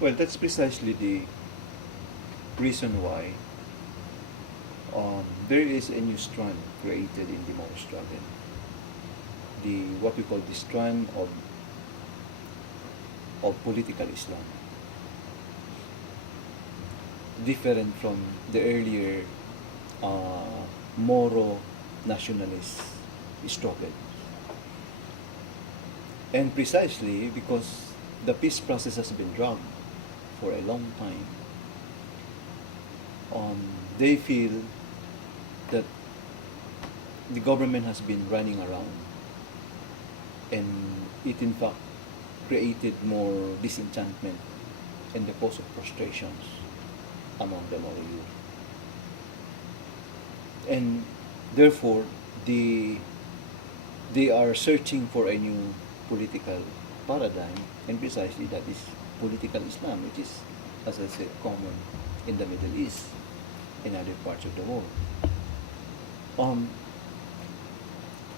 Well, that's precisely the reason why there is a new strand created in the Mao struggle. The what we call the strand of political Islam, different from the earlier Moro nationalist struggle. And precisely because the peace process has been dragged for a long time, they feel that the government has been running around, and it in fact created more disenchantment and the cause of frustrations among the Moro youth. And therefore, they are searching for a new political paradigm, and precisely that is political Islam, which is, as I said, common in the Middle East and other parts of the world.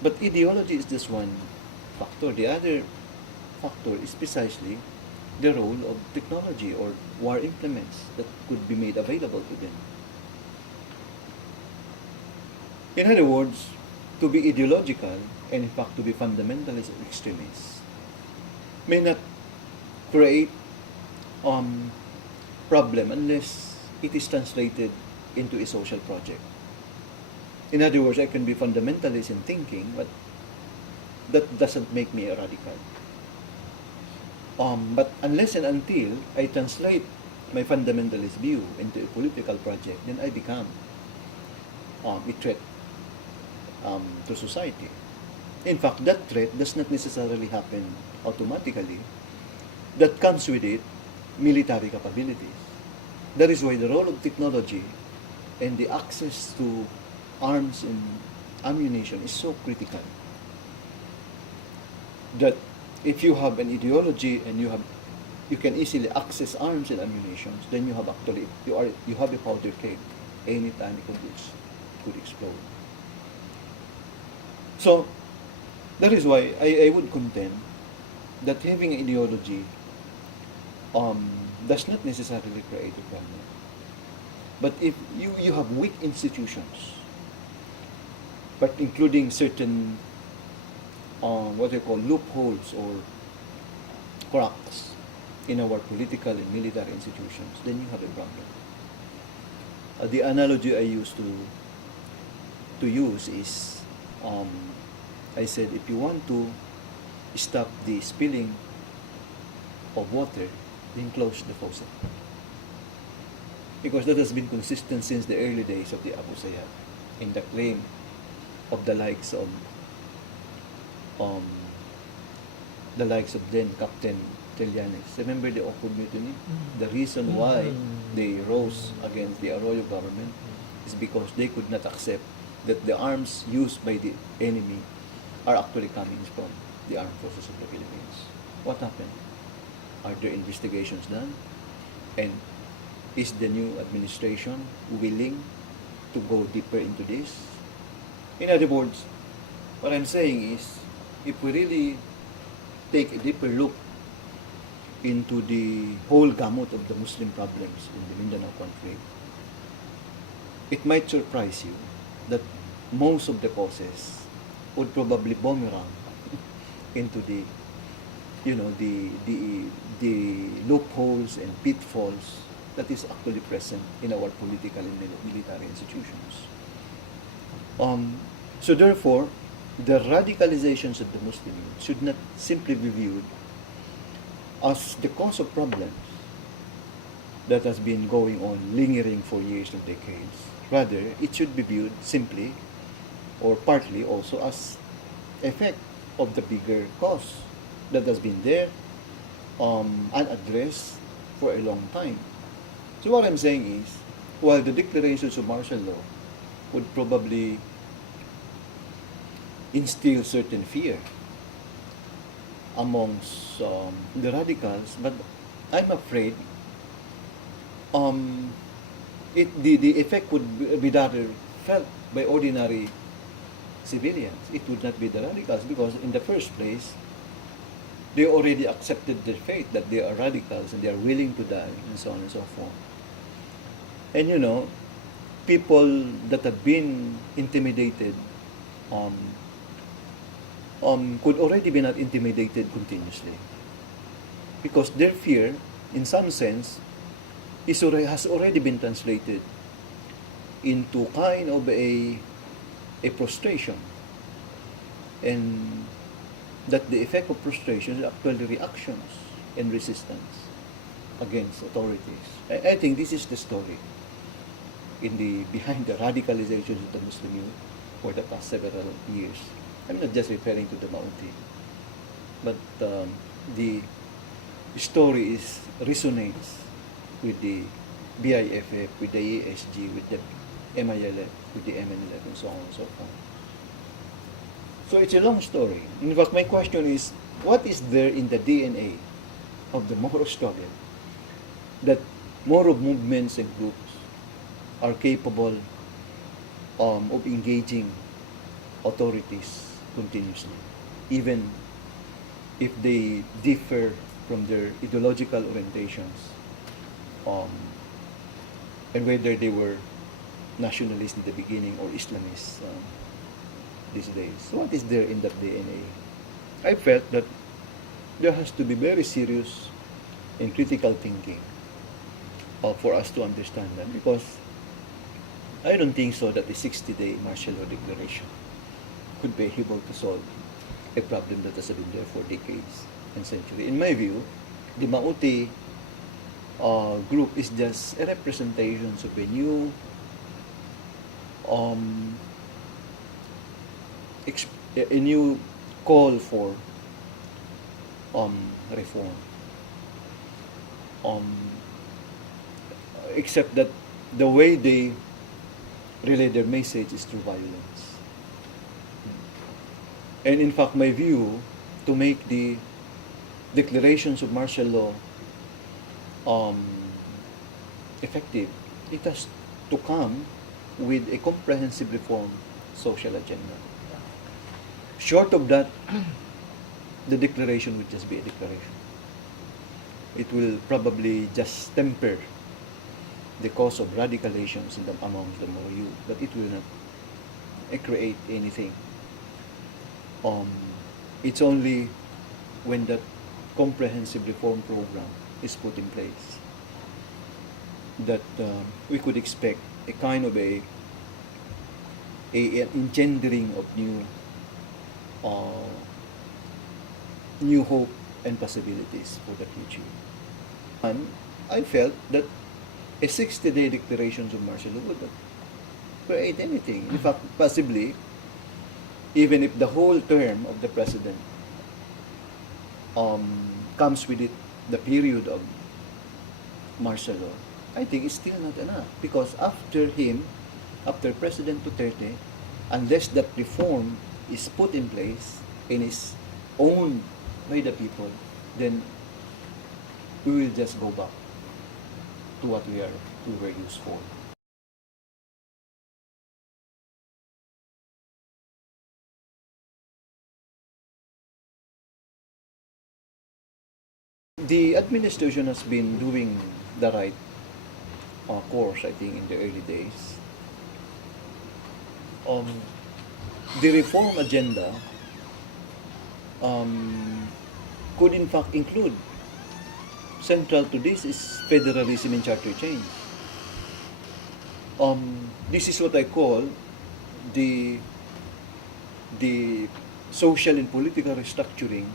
But ideology is just one factor. The other factor is precisely the role of technology or war implements that could be made available to them. In other words, to be ideological and in fact to be fundamentalist or extremist may not create problem unless it is translated into a social project. In other words, I can be fundamentalist in thinking, but that doesn't make me a radical. But unless and until I translate my fundamentalist view into a political project, then I become a threat to society. In fact, that threat does not necessarily happen automatically. That comes with it military capabilities. That is why the role of technology and the access to arms and ammunition is so critical. That if you have an ideology and you can easily access arms and ammunition, then you have a powder keg. Anytime it could explode. So that is why I would contend that having an ideology does not necessarily create a problem. But if you have weak institutions, but including certain what they call loopholes or cracks in our political and military institutions, then you have a problem. The analogy I used to use is, I said, if you want to stop the spilling of water, then close the faucet. Because that has been consistent since the early days of the Abu Sayyaf in the claim of the likes of then Captain Trillanes. Remember the Okud Mutiny? The reason why they rose against the Arroyo government is because they could not accept that the arms used by the enemy are actually coming from the armed forces of the Philippines. What happened? Are there investigations done? And is the new administration willing to go deeper into this? In other words, what I'm saying is, if we really take a deeper look into the whole gamut of the Muslim problems in the Mindanao conflict, it might surprise you that most of the causes would probably boomerang into the loopholes and pitfalls that is actually present in our political and military institutions. So therefore, the radicalizations of the Muslim should not simply be viewed as the cause of problems that has been going on, lingering for years or decades. Rather, it should be viewed simply or partly also as effect of the bigger cause that has been there unaddressed for a long time. So what I'm saying is, while the declarations of martial law would probably instill certain fear amongst the radicals, but I'm afraid the effect would be rather felt by ordinary civilians. It would not be the radicals, because in the first place, they already accepted their fate, that they are radicals and they are willing to die, and so on and so forth. And you know, people that have been intimidated could already be not intimidated continuously, because their fear, in some sense, has already been translated into kind of a prostration, and that the effect of prostration is actually reactions and resistance against authorities. I think this is the story behind the radicalization of the Muslim youth for the past several years. I'm not just referring to the Mountie, but the story resonates with the BIFF, with the ESG, with the MILF, with the MNLF, and so on and so forth. So it's a long story. In fact, my question is, what is there in the DNA of the Moro struggle that Moro movements and groups are capable of engaging authorities continuously, even if they differ from their ideological orientations, and whether they were nationalists in the beginning or Islamists these days. So what is there in that DNA? I felt that there has to be very serious and critical thinking for us to understand that, because I don't think so that the 60-day martial law declaration could be able to solve a problem that has been there for decades and centuries. In my view, the Mauti group is just a representation of a new a new call for reform, except that the way they relay their message is through violence. And in fact, my view, to make the declarations of martial law effective, it has to come with a comprehensive reform social agenda. Short of that, the declaration would just be a declaration. It will probably just temper the cause of radicalizations amongst the Moro youth, but it will not create anything. It's only when that comprehensive reform program is put in place that we could expect a kind of an engendering of new hope and possibilities for the future. And I felt that a 60-day declaration of martial law would not create anything. In fact, possibly, even if the whole term of the president comes with it, the period of martial law, I think it's still not enough. Because after President Duterte, unless that reform is put in place and is owned by the people, then we will just go back to what we were used for. The administration has been doing the right course, I think, in the early days. The reform agenda could in fact include, central to this is federalism and charter change. This is what I call the social and political restructuring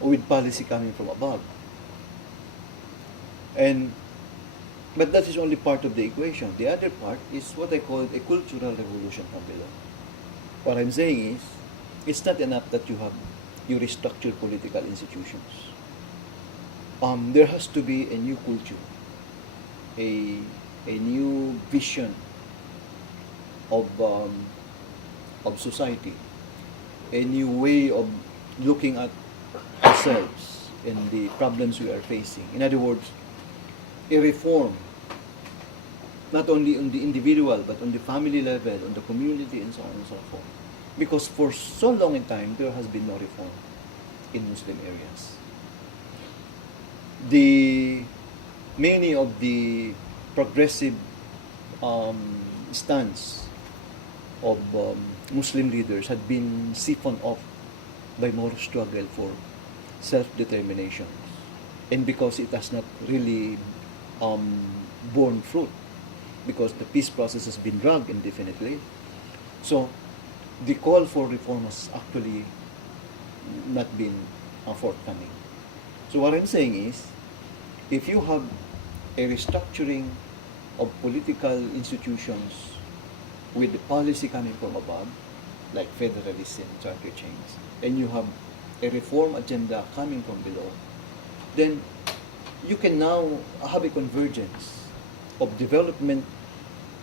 with policy coming from above. But that is only part of the equation. The other part is what I call a cultural revolution from below. What I'm saying is, it's not enough that you restructure political institutions. There has to be a new culture, a new vision of society, a new way of looking at ourselves and the problems we are facing. In other words, a reform, not only on the individual, but on the family level, on the community, and so on and so forth. Because for so long a time, there has been no reform. in Muslim areas. Many of the progressive stance of Muslim leaders had been siphoned off by more struggle for self-determination, and because it has not really borne fruit, because the peace process has been dragged indefinitely. So the call for reform has actually not been forthcoming. So what I'm saying is, if you have a restructuring of political institutions with the policy coming from above, like federalism, charter change, and you have a reform agenda coming from below, then you can now have a convergence of development,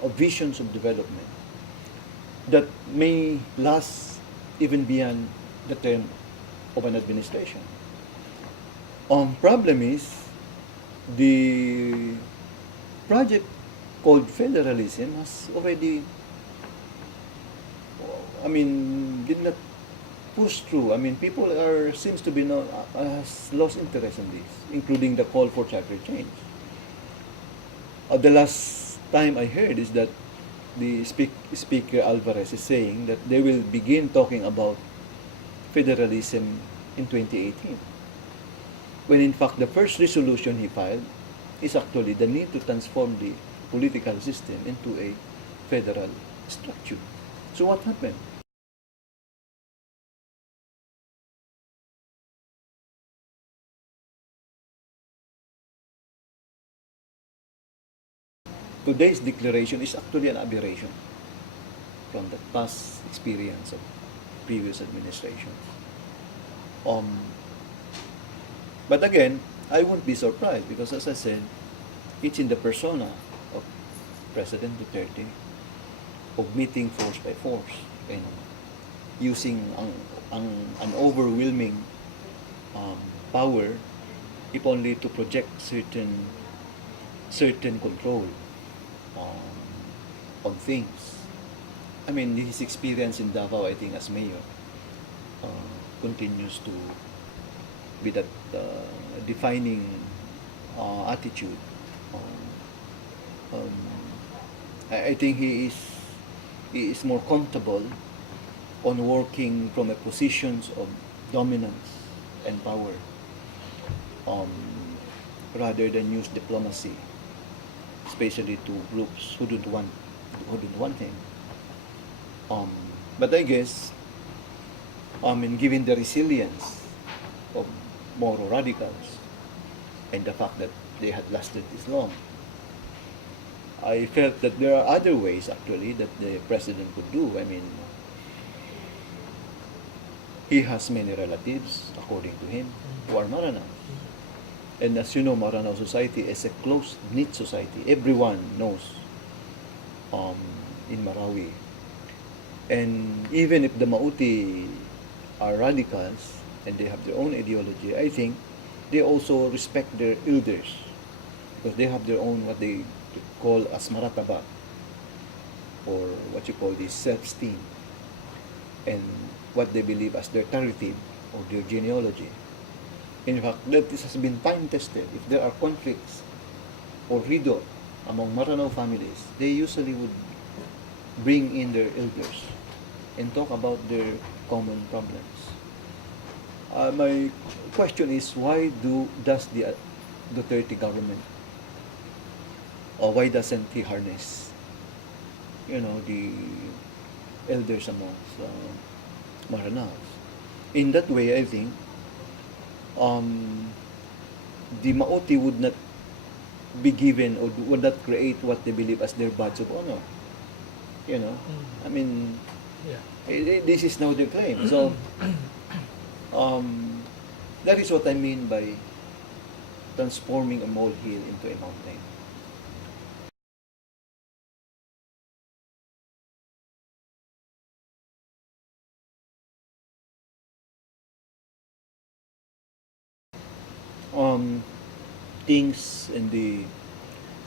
of visions of development that may last even beyond the term of an administration. Problem is, the project called federalism has already, did not push through. People seems to be has lost interest in this, including the call for charter change. The last time I heard is that the Speaker Alvarez is saying that they will begin talking about federalism in 2018. When in fact the first resolution he filed is actually the need to transform the political system into a federal structure. So what happened? Today's declaration is actually an aberration from the past experience of previous administrations. But again, I won't be surprised because, as I said, it's in the persona of President Duterte of meeting force by force and using an overwhelming power, if only to project certain control on things. His experience in Davao, I think, as mayor, continues to be that defining attitude. I think he is more comfortable on working from a positions of dominance and power, rather than use diplomacy, especially to groups who don't want him. But I guess, given the resilience of moral radicals and the fact that they had lasted this long, I felt that there are other ways actually that the president could do. He has many relatives, according to him, who are Maranao. And as you know, Maranao society is a close-knit society. Everyone knows in Marawi. And even if the Mauti are radicals and they have their own ideology, I think they also respect their elders because they have their own, what they call as marataba, or what you call this self-esteem, and what they believe as their narrative or their genealogy. In fact, that this has been time-tested. If there are conflicts or rido among Maranao families, they usually would bring in their elders and talk about their common problems. My question is, why does the Duterte government, or why doesn't he harness, the elders amongst Maranaos? In that way, I think the Mauti would not be given or would not create what they believe as their badge of honor. This is now their claim. So that is what I mean by transforming a molehill into a mountain.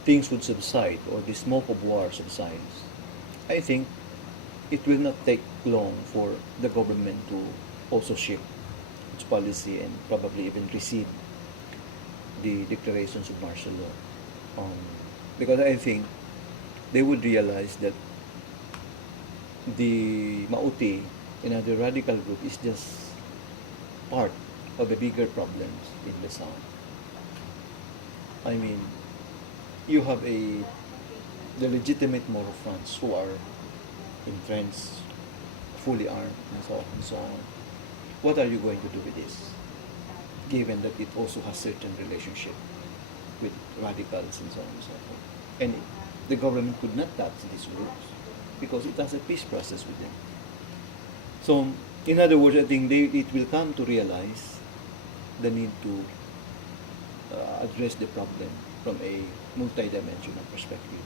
Things would subside, or the smoke of war subsides. I think it will not take long for the government to also shift its policy and probably even rescind the declarations of martial law. Because I think they would realize that the Mauti and other radical group is just part of the bigger problems in the South. I mean, you have the legitimate Moro fronts who are entrenched, fully armed, and so on and so on. What are you going to do with this? Given that it also has certain relationship with radicals and so on and so forth. And the government could not touch these groups because it has a peace process with them. So, in other words, I think it will come to realize the need to address the problem from a multidimensional perspective,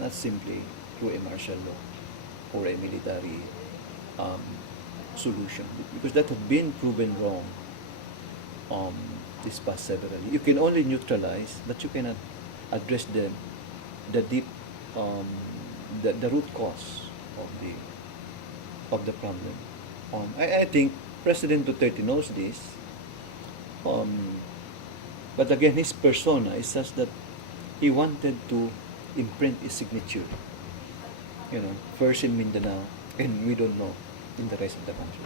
not simply through a martial law or a military solution, because that had been proven wrong this past several years. You can only neutralize, but you cannot address the deep, the root cause of the problem. I think President Duterte knows this, but again, his persona is such that he wanted to imprint his signature, first in Mindanao, and we don't know in the rest of the country.